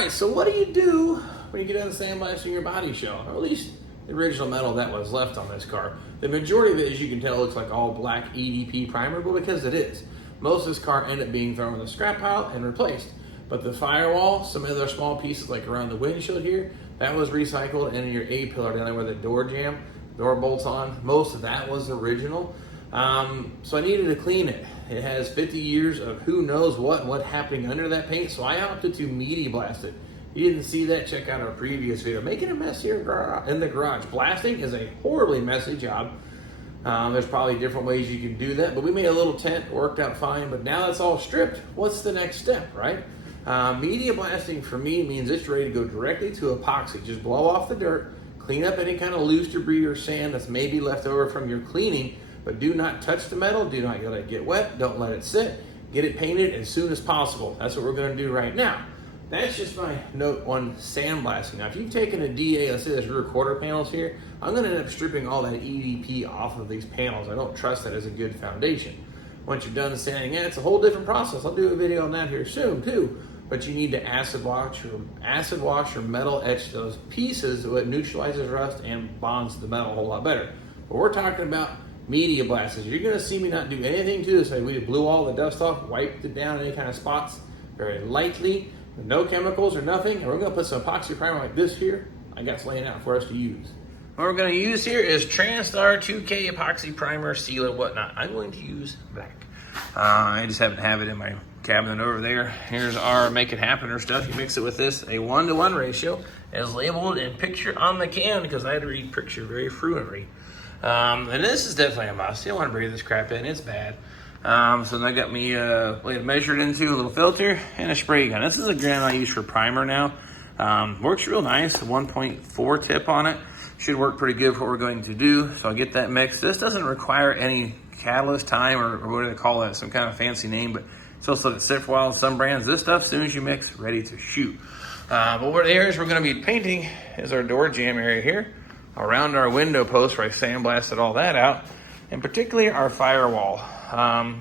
right, so what do you do when you get done sandblasting your body shell? Or at least the original metal that was left on this car. The majority of it, as you can tell, looks like all black EDP primer, but because it is. Most of this car ended up being thrown in the scrap pile and replaced. But the firewall, some other small pieces like around the windshield here, that was recycled, and your A-pillar down there where the door bolts on, most of that was original. So I needed to clean it. It has 50 years of who knows what happening under that paint, so I opted to media blast it. You didn't see that, check out our previous video. Making a mess here in the garage. Blasting is a horribly messy job. There's probably different ways you can do that, but we made a little tent, worked out fine, but now it's all stripped. What's the next step, right? Media blasting for me means it's ready to go directly to epoxy. Just blow off the dirt, clean up any kind of loose debris or sand that's maybe left over from your cleaning, but do not touch the metal, do not let it get wet, don't let it sit. Get it painted as soon as possible. That's what we're gonna do right now. That's just my note on sandblasting. Now, if you've taken a DA, let's say there's rear quarter panels here, I'm gonna end up stripping all that EDP off of these panels. I don't trust that as a good foundation. Once you're done sanding it, it's a whole different process. I'll do a video on that here soon too. But you need to acid wash or metal etch those pieces so it neutralizes rust and bonds the metal a whole lot better. But we're talking about media blasts. You're gonna see me not do anything to this. We blew all the dust off, wiped it down any kind of spots very lightly, with no chemicals or nothing. And we're gonna put some epoxy primer like this here. I got laying out for us to use. What we're gonna use here is Transtar 2K epoxy primer, sealer, whatnot. I'm going to use black. I just happen to have it in my cabinet over there. Here's our Make It Happener stuff. You mix it with this, a 1-to-1 ratio, as labeled in picture on the can, because I had to read picture very fluently. And this is definitely a must. You don't want to breathe this crap in, it's bad. So then I got me measured into a little filter and a spray gun. This is a gun I use for primer now. Works real nice, 1.4 tip on it. Should work pretty good for what we're going to do. So I'll get that mixed. This doesn't require any catalyst time or what do they call that, some kind of fancy name, but it's also let it sit for a while. Some brands, this stuff, as soon as you mix, ready to shoot. But what areas we're gonna be painting is our door jamb area here, around our window post where I sandblasted all that out, and particularly our firewall.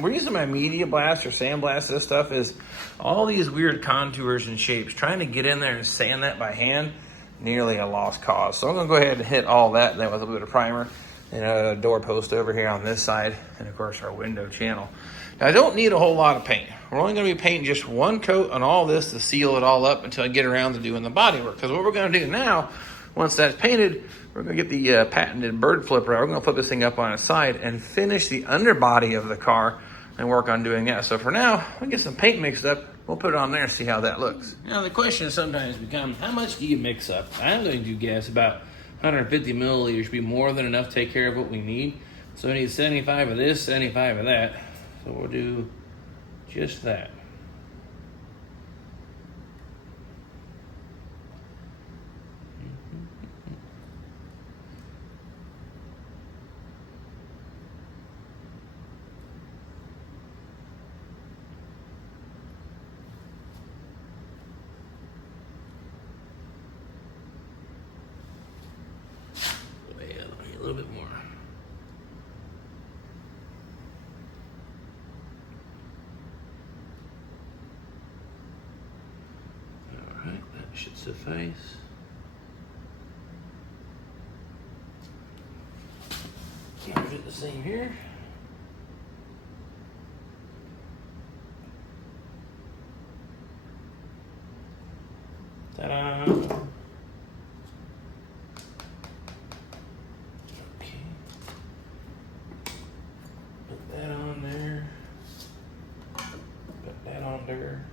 We're using my media blast or sandblast. This stuff is all these weird contours and shapes. Trying to get in there and sand that by hand, nearly a lost cause. So I'm gonna go ahead and hit all that then with a bit of primer and a door post over here on this side, and of course our window channel. Now I don't need a whole lot of paint. We're only gonna be painting just one coat on all this to seal it all up until I get around to doing the body work. Because what we're gonna do now, once that's painted, we're gonna get the patented bird flipper out. We're gonna flip this thing up on its side and finish the underbody of the car and work on doing that. So for now, we'll get some paint mixed up. We'll put it on there and see how that looks. Now the question sometimes becomes, how much do you mix up? I'm going to guess about 150 milliliters should be more than enough to take care of what we need. So we need 75 of this, 75 of that. So we'll do just that. A little bit more. All right, that should suffice. Keep it the same here. Ta-da! There.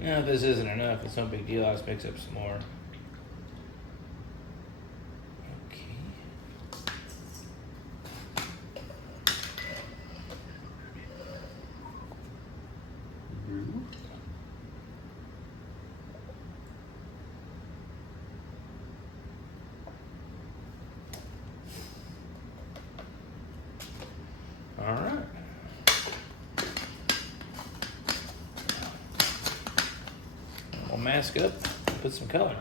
Now, if this isn't enough, it's no big deal. I'll just mix up some more. Okay. All right. We'll mask up, put some color.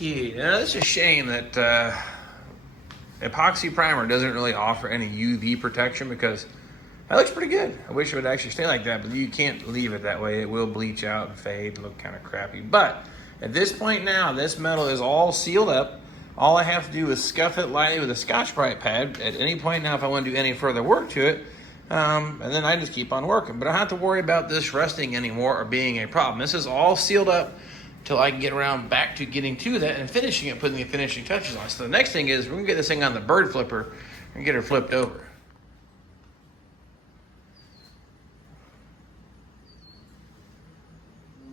Okay, now it's a shame that epoxy primer doesn't really offer any UV protection because that looks pretty good. I wish it would actually stay like that, but you can't leave it that way. It will bleach out and fade and look kind of crappy. But at this point now, this metal is all sealed up. All I have to do is scuff it lightly with a Scotch-Brite pad at any point now if I want to do any further work to it. And then I just keep on working. But I don't have to worry about this rusting anymore or being a problem. This is all sealed up until I can get around back to getting to that and finishing it, putting the finishing touches on. So the next thing is we're going to get this thing on the bird flipper and get her flipped over.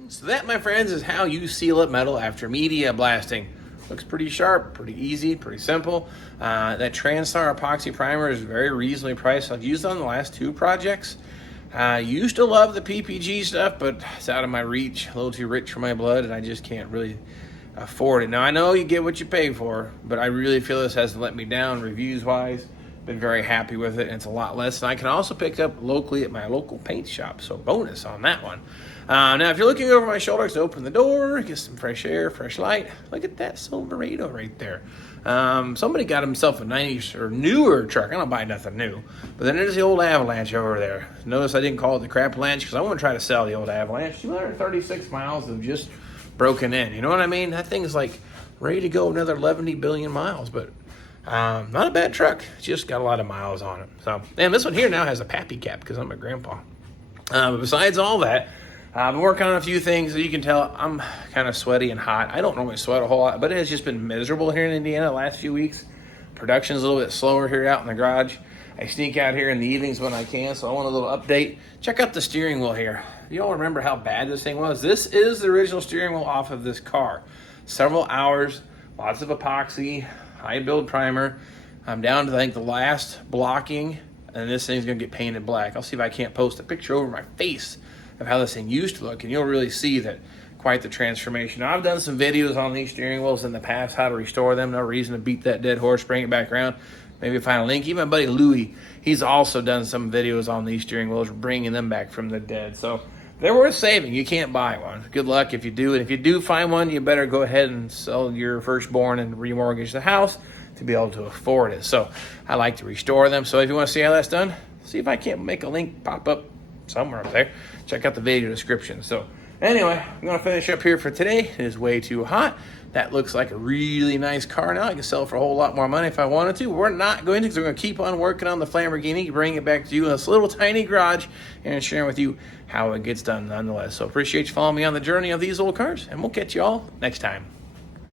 So that, my friends, is how you seal up metal after media blasting. Looks pretty sharp, pretty easy, pretty simple. That Transtar epoxy primer is very reasonably priced. I've used it on the last 2 projects. I used to love the PPG stuff, but it's out of my reach, a little too rich for my blood, and I just can't really afford it. Now, I know you get what you pay for, but I really feel this hasn't let me down reviews-wise. Been very happy with it, and it's a lot less. And I can also pick it up locally at my local paint shop, so bonus on that one. Now, if you're looking over my shoulders to open the door, get some fresh air, fresh light, look at that Silverado right there. Somebody got himself a 90s or newer truck. I don't buy nothing new. But then there's the old Avalanche over there. Notice I didn't call it the Crap-Lanche because I want to try to sell the old Avalanche. 236 miles of just broken in. You know what I mean? That thing's like ready to go another 11 billion miles, but not a bad truck. It's just got a lot of miles on it. So, and this one here now has a pappy cap because I'm a grandpa. But besides all that, I've been working on a few things. So you can tell I'm kind of sweaty and hot. I don't normally sweat a whole lot, but it has just been miserable here in Indiana the last few weeks. Production's a little bit slower here out in the garage. I sneak out here in the evenings when I can, so I want a little update. Check out the steering wheel here. You all remember how bad this thing was? This is the original steering wheel off of this car. Several hours, lots of epoxy, high build primer. I'm down to, I think, the last blocking, and this thing's gonna get painted black. I'll see if I can't post a picture over my face of how this thing used to look, and you'll really see that quite the transformation. Now, I've done some videos on these steering wheels in the past, how to restore them. No reason to beat that dead horse, bring it back around. Maybe find a link. Even my buddy Louie, he's also done some videos on these steering wheels, bringing them back from the dead. So they're worth saving. You can't buy one. Good luck if you do. And if you do find one, you better go ahead and sell your firstborn and remortgage the house to be able to afford it. So I like to restore them. So if you want to see how that's done, see if I can't make a link pop up somewhere up there. Check out the video description. So anyway, I'm going to finish up here for today. It is way too hot. That looks like a really nice car now. I can sell it for a whole lot more money if I wanted to. We're not going to, because we're going to keep on working on the Lamborghini, bring it back to you in this little tiny garage and sharing with you how it gets done nonetheless. So appreciate you following me on the journey of these old cars, and we'll catch you all next time.